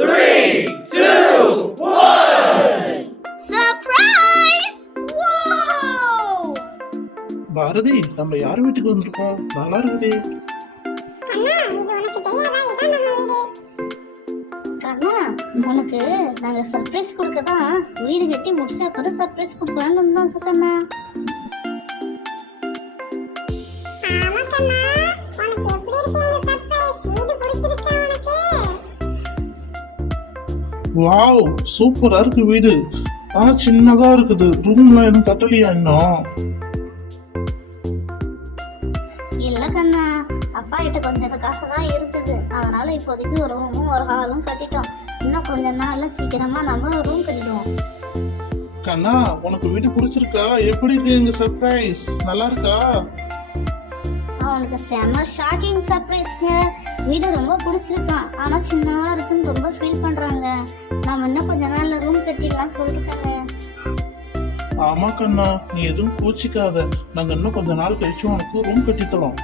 3, 2, 1. Surprise! Wow! Bharathi, நம்ம யார் வீட்டுக்கு வந்திருக்கோம்? நல்லா இருக்குதே. கண்ணா, உனக்கு நாங்க சர்ப்ரைஸ் கொடுக்க தான் வீடு கட்டி முடிச்சா கூட சர்ப்ரைஸ் கொடுக்கலாம்னு வந்தோம் கண்ணா. வாவ், சூப்பரா இருக்கு வீடு. ஆனா சின்னதா இருக்குது. ரூம்ல எதுவும் கட்டலையா இன்னும்? இல்ல கண்ணா, அப்பா கிட்ட கொஞ்சம் காசு தான் இருந்தது. அதனால இப்போதைக்கு ஒரு ரூமும் ஒரு ஹாலும் கட்டிட்டோம். இன்னும் கொஞ்ச நாள்ல சீக்கிரமா நம்ம ரூம் கட்டிடுவோம். கண்ணா, உனக்கு வீடு பிடிச்சிருக்கா? எப்படி இருக்கு எங்க சர்ப்ரைஸ்? நல்லா இருக்கா? அவனுக்கு செம ஷாக்கிங் சர்ப்ரைஸ்ங்க. வீடு ரொம்ப பிடிச்சிருக்கான். ஆனா சின்னதா இருக்குன்னு ரொம்ப ஃபீல் பண்றாங்க. நாம இன்னும் கொஞ்ச நாள்ல ரூம் கட்டிடலாம்னு சொல்லிருக்காங்க. ஆமா கண்ணா, நீ எதுவும் கோச்சிக்காத. நாங்க இன்னும் கொஞ்ச நாள் கழிச்சு உனக்கு ரூம் கட்டித்தரோம்.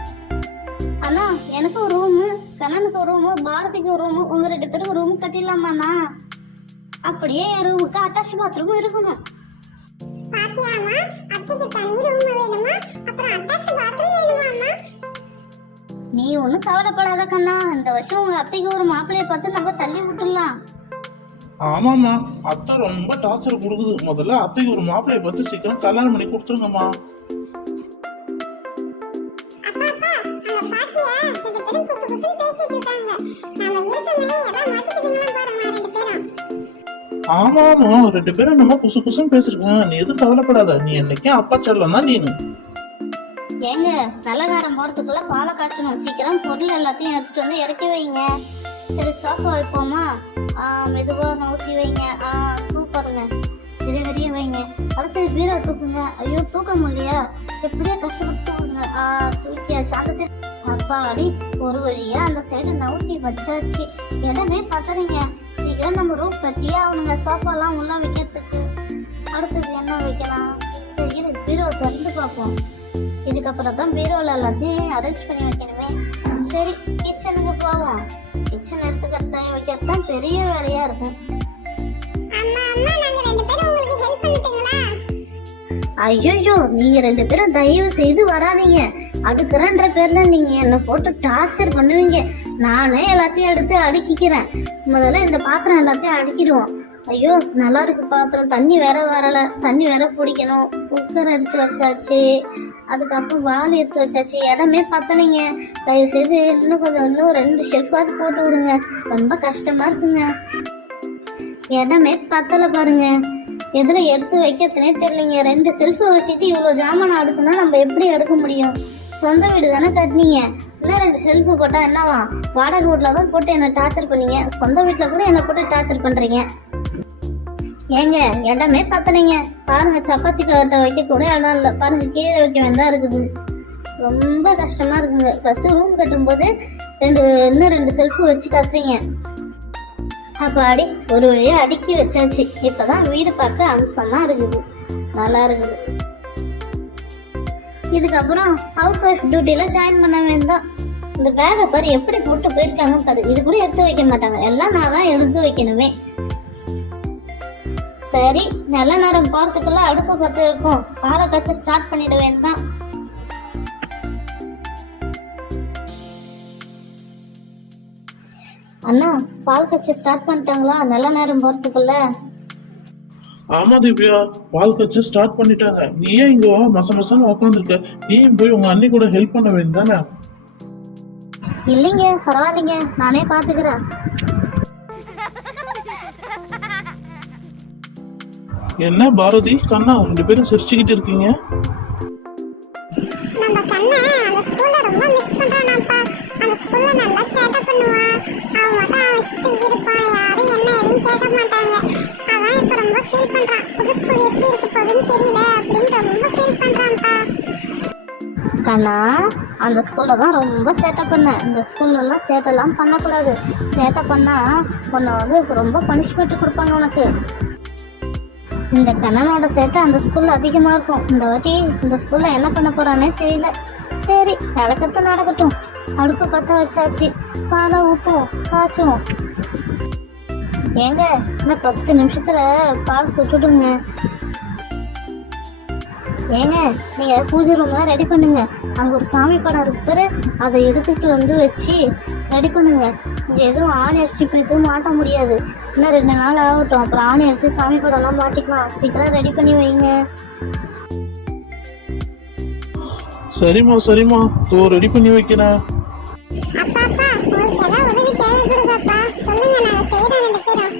அண்ணா, எனக்கு ஒரு ரூமு, கண்ணனுக்கு ஒரு ரூமு, பாரதிக்கு ஒரு ரூமு, உங்க 2 பேருக்கு ரூம் கட்டிடலாமாண்ணா? அப்படியே என் ரூமுக்கு அட்டாச் பாத்ரூம் இருக்கணும். பாத்தியாமா, அத்தைக்கு தனி ரூம் வேணுமா? அப்புறம் அட்டாச் பாத்ரூம் வேணுமாமா? நீ ஒன்றும் கவலைப்படாத கண்ணா. இந்த வருஷம் உங்க அத்தைக்கு ஒரு மாப்பிள்ளைய பார்த்து நம்ம தள்ளி விட்டுடலாம். ஆமாமா, அத்தை ரொம்ப டார்ச்சர் கொடுக்குது. முதல்ல அத்தைக்கு ஒரு மாப்பிள்ளைய பார்த்து சீக்கிரம் கல்யாணம் பண்ணி கொடுத்துருங்கம்மா. அப்பா அப்பா, அங்க பாத்தியா, 2 பேரும் குசு குசுன்னு பேசிட்டு இருக்காங்க. நாம இருக்கமே ஏதா மாத்திக்கிட்டுங்களா பாருங்க 2 பேரும். ஆமாமா, 2 பேரும் நம்ம குசு குசுன்னு பேசிருக்கோம். நீ எதுவும் கவலைப்படாத. நீ என்னைக்கே அப்பா செல்லம் தான் நீனு. ஏங்க, நல்ல நேரம் போறதுக்குள்ள பாலை காய்ச்சணும். சீக்கிரம் பொருள் எல்லாத்தையும் எடுத்துட்டு வந்து இறக்கி வைங்க. சரி, சோஃபா வைப்போமா? மெதுவா ஊற்றி வைங்க. சூப்பருங்க. இதே வெளியே வைங்க. அடுத்தது பீரோ தூக்குங்க. ஐயோ, தூக்க முடியலையா? எப்படியோ கஷ்டப்பட்டு தூக்குங்க. தூக்கியாச்சு. அந்த சைடு அப்பாடி, ஒரு வழியா அந்த சைடு நவுத்தி வச்சாச்சு. இடமே பத்தலைங்க. சீக்கிரம் நம்ம ரூம் கட்டியே அவனுங்க. சோஃபாலாம் உள்ள வைக்கிறதுக்கு. அடுத்தது என்ன வைக்கலாம்? சரி, பீரோ திறந்து பார்ப்போம். இதுக்கப்புறம் தான் பீரோல எல்லாத்தையும் அரேஞ்ச் பண்ணி வைக்கணுமே. சரி, கிச்சனுக்கு போவோம். கிச்சன் எடுத்துக்கிறது வைக்கிறது தான் பெரிய வேலையா இருக்கும். அம்மா அம்மா, நாங்க 2 பேரும் உங்களுக்கு ஹெல்ப் பண்ணட்டுங்களா? ஐயோ, நீங்க 2 பேரும் தயவு செய்து வராதீங்க. அடுக்குறன்ற பேர்ல நீங்க என்ன போட்டு டார்ச்சர் பண்ணுவீங்க. நானே எல்லாத்தையும் எடுத்து அடுக்கிக்கிறேன். முதல்ல இந்த பாத்திரம் எல்லாத்தையும் அடுக்கிடுவோம். ஐயோ, நல்லா இருக்கு பாத்திரம். தண்ணி வேற வரல. தண்ணி வேற பிடிக்கணும். குக்கர் எடுத்து வச்சாச்சு. அதுக்கப்புறம் வால் எடுத்து வச்சாச்சு. இடமே பத்தலைங்க. தயவு செய்து இன்னும் 2 ஷெல்ஃபாவது போட்டு விடுங்க. ரொம்ப கஷ்டமா இருக்குங்க. இடமே பத்தலை பாருங்க. எதுல எடுத்து வைக்கிறதுனே தெரியலைங்க. 2 செல்ஃபை வச்சுட்டு இவ்வளோ ஜாமான் அடுக்குன்னா நம்ம எப்படி எடுக்க முடியும்? சொந்த வீடு தானே கட்டினீங்க. இன்னும் 2 செல்ஃபு போட்டா என்னவா? வாடகை வீட்டில் தான் போட்டு என்ன டார்ச்சர் பண்ணீங்க. சொந்த வீட்டில் கூட என்னை போட்டு டார்ச்சர் பண்றீங்க. ஏங்க, இடமே பத்தலைங்க. பாருங்க, சப்பாத்தி கவர்ட்ட வைக்க கூட இடம் இல்லை. பாருங்க, கீழே வைக்க வேண்டாம் இருக்குது. ரொம்ப கஷ்டமா இருக்குங்க. ஃபர்ஸ்ட் ரூம் கட்டும்போது இன்னும் 2 செல்ஃபு வச்சு கட்டுறீங்க. அப்பாடி, ஒரு வழியா அடுக்கி வச்சாச்சு. இப்பதான் வீடு பார்க்க அம்சமா இருக்குது. நல்லா இருக்குது. இதுக்கப்புறம் ஹவுஸ் ஒய்ஃப் டியூட்டில ஜாயின் பண்ண வேண்டாம். இந்த பேகை பாரு எப்படி போட்டு போயிருக்காங்க பாரு. இது கூட எடுத்து வைக்க மாட்டாங்க. எல்லாம் நான் தான் எடுத்து வைக்கணுமே. சரி, நல்ல நேரம் போறதுக்குள்ள அடுப்பை பற்ற வைப்போம். பாலை காய்ச்ச ஸ்டார்ட் பண்ணிட வேண்டாம். அண்ணா, பால் காய்ச்ச ஸ்டார்ட் பண்ணிட்டாங்களா? நல்ல நேரம் போறதுக்குள்ள? ஆமா திவ்யா, பால் காய்ச்ச ஸ்டார்ட் பண்ணிட்டாங்க. நீ ஏன் இங்க மசமசன்னு உட்காந்துருக்க? நீயும் போய் உங்க அண்ணி கூட ஹெல்ப் பண்ண வேண்டியதானே? இல்லைங்க, பரவாயில்லைங்க, நானே பாத்துக்கிறேன். என்ன பாரதி, கண்ணா, 2 பேரும் சிரிச்சுக்கிட்டு இருக்கீங்க? நம்ம கண்ணை அந்த ஸ்கூல்ல ரொம்ப மிஸ் பண்றானாப்பா. அந்த ஸ்கூல்ல நல்லா சேட்டை பண்ணுவான். அவன் மட்டும் அவன் இஷ்டத்துக்கு இருப்பான். யாரும் என்ன எதுவும் கேட்க மாட்டாங்க. அதான் இப்ப ரொம்ப ஃபீல் பண்றான். புது ஸ்கூல் எப்படி இருக்க போகுதுன்னு தெரியல அப்படின்னு ரொம்ப ஃபீல் பண்றான்ப்பா. கண்ணா, அந்த ஸ்கூல்ல தான் ரொம்ப சேட்டை பண்ணேன். இந்த ஸ்கூல்லலாம் சேட்டைலாம் பண்ணக்கூடாது. சேட்டை பண்ணா உன்னை ரொம்ப பனிஷ்மெண்ட் கொடுப்பாங்க உனக்கு. இந்த கண்ணனோட சேட்டை அந்த ஸ்கூல்ல அதிகமா இருக்கும். இந்த வாட்டி இந்த ஸ்கூல்ல என்ன பண்ண போறானே தெரியல. சரி, நடக்கட்டும். அடுப்பு பற்ற வச்சாச்சு. பாலை ஊற்றுவோம், காய்ச்சுவோம். ஏங்க இன்னும் 10 நிமிஷத்துல பால் சுட்டுடுங்க. ஏங்க நீங்க பூஜை ரூமை ரெடி பண்ணுங்க. அங்க ஒரு சாமி படம் இருக்கு பாரு, அதை எடுத்துட்டு வந்து வச்சு ரெடி பண்ணுங்க. இங்க எதுவும் ஆணி அரிசி இப்போ எதுவும் மாட்ட முடியாது. இன்னும் 2 நாள் ஆகட்டும், அப்புறம் ஆணி அரிசி சாமி படம்லாம் மாட்டிக்கலாம். சீக்கிரம் ரெடி பண்ணி வைங்க. சரிம்மா ரெடி பண்ணி வைக்கிறேன். அப்பா அப்பா உங்களுக்கு ஏதாவது உதவி தேவைப்படுதாப்பா? சொல்லுங்க, நாங்க செய்யறோம் 2 பேரும்.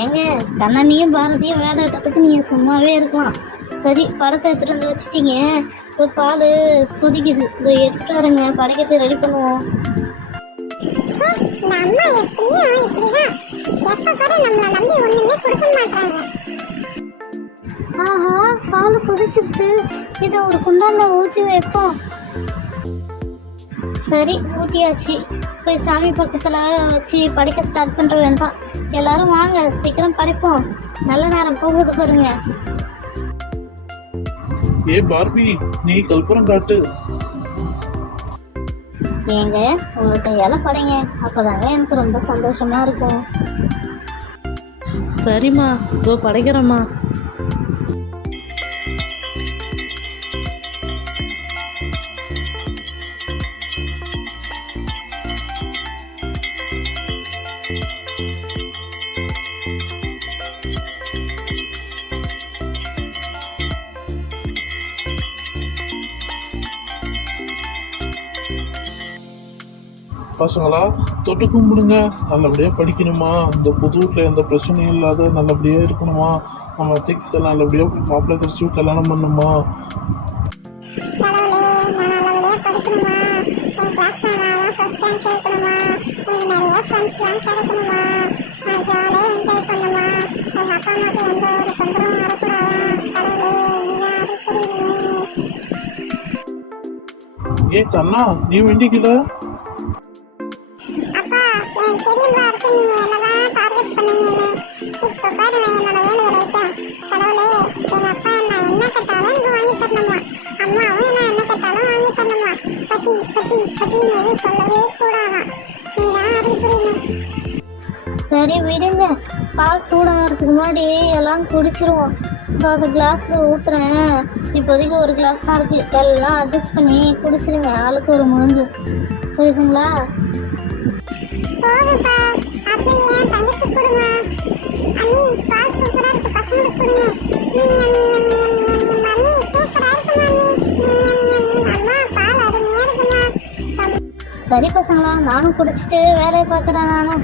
ஏங்க கண்ணனையும் பாரதியும் வேலை விட்டதுக்கு நீங்க சும்மாவே இருக்கலாம். சரி படத்தை எடுத்துட்டு வந்து வச்சுட்டீங்க. இப்போ பால் கொதிக்குது, இப்போ எடுத்துட்டு வரேங்க. படைக்கத்தை ரெடி பண்ணுவோம். ச்சே, இந்த அம்மா எப்படியும் இப்படிதான். எப்ப பாரு நம்மள நம்பி ஒண்ணுமே கொடுக்க மாட்டாங்க. ஆஹா பால் கொதிச்சிருச்சு. இதை ஒரு குண்டால ஊற்றி வைப்போம். சரி ஊற்றியாச்சு. போய் சாமி பக்கத்தில் வச்சு படிக்க ஸ்டார்ட் பண்ணுற வேண்டாம். எல்லாரும் வாங்க சீக்கிரம் படிப்போம். நல்ல நேரம் போகுது பாருங்க. ஏ பார்பி, நீ கல்பனம் காட்டு. ஏங்க உங்க கையால படைங்க, அப்பதாங்க எனக்கு ரொம்ப சந்தோஷமா இருக்கும். சரிம்மா, இதோ படைக்கிறேம்மா. பசங்களா தொட்டு கும்பிடுங்க. நல்லபடியா படிக்கணுமா, இந்த புது வீட்டுல எந்த பிரச்சனையும் இல்லாத நல்லபடியா இருக்கணுமா, நம்ம அத்தைக்கு நல்லபடியா மாப்பிள்ளை கழிச்சு கல்யாணம் பண்ணுமா. கடவுளே, நான் நல்லபடியா படிக்கணுமா, என் கிளாஸ்ல நான் ஃபர்ஸ்ட் ரேங்க் எடுக்கணுமா, எனக்கு நிறைய ஃப்ரெண்ட்ஸ்லாம் கிடைக்கணுமா, நான் ஜாலியாக என்ஜாய் பண்ணுமா, எங்கள் அப்பா அம்மாவுக்கு எந்த ஒரு தொந்தரவும் வரக்கூடாதா. கடவுளே, நீதான் அது புரியுதுமே. ஏன் கண்ணா, நீ வேண்டிக்கல? அப்பா, எனக்கு தெரியுமா இருக்கு நீங்க என்னதான் டார்கெட் பண்ணுவீங்கன்னு. இப்போ பாரு, நான் என்னோட வேண்டுதலை வைக்கிறேன். கடவுளே, எங்க அப்பா என்ன கேட்டாலும் எனக்கு வாங்கி தரணுமா, அம்மாவும் என்ன கேட்டாலும் வாங்கி தரணுமா. பட்டின்னு எதுவும் சொல்லவே கூடாதான். நீதான் அருள் புரியணும். சரி விடுங்க, பால் சூடாகிறதுக்கு முன்னாடி எல்லாம் குடிச்சிருவோம். இதோ அந்த கிளாஸில் ஊற்றுறேன். இப்போதைக்கு ஒரு கிளாஸ் தான் இருக்குது. எல்லாம் அட்ஜஸ்ட் பண்ணி குடிச்சிருங்க. ஆளுக்கு ஒரு முழுங்கு. புரியுதுங்களா? போதுப்பா, அது ஏன் தங்கச்சி கொடுங்க. அண்ணி, பால் சூப்பரா இருக்கு, பசங்களுக்கு கொடுங்க. மம்மி சூப்பரா இருக்கு மம்மி. அம்மா பால் அருமையா இருக்குமா. சரி பசங்களா, நானும் குடிச்சிட்டு வேலையை பார்க்குறேன். நானும்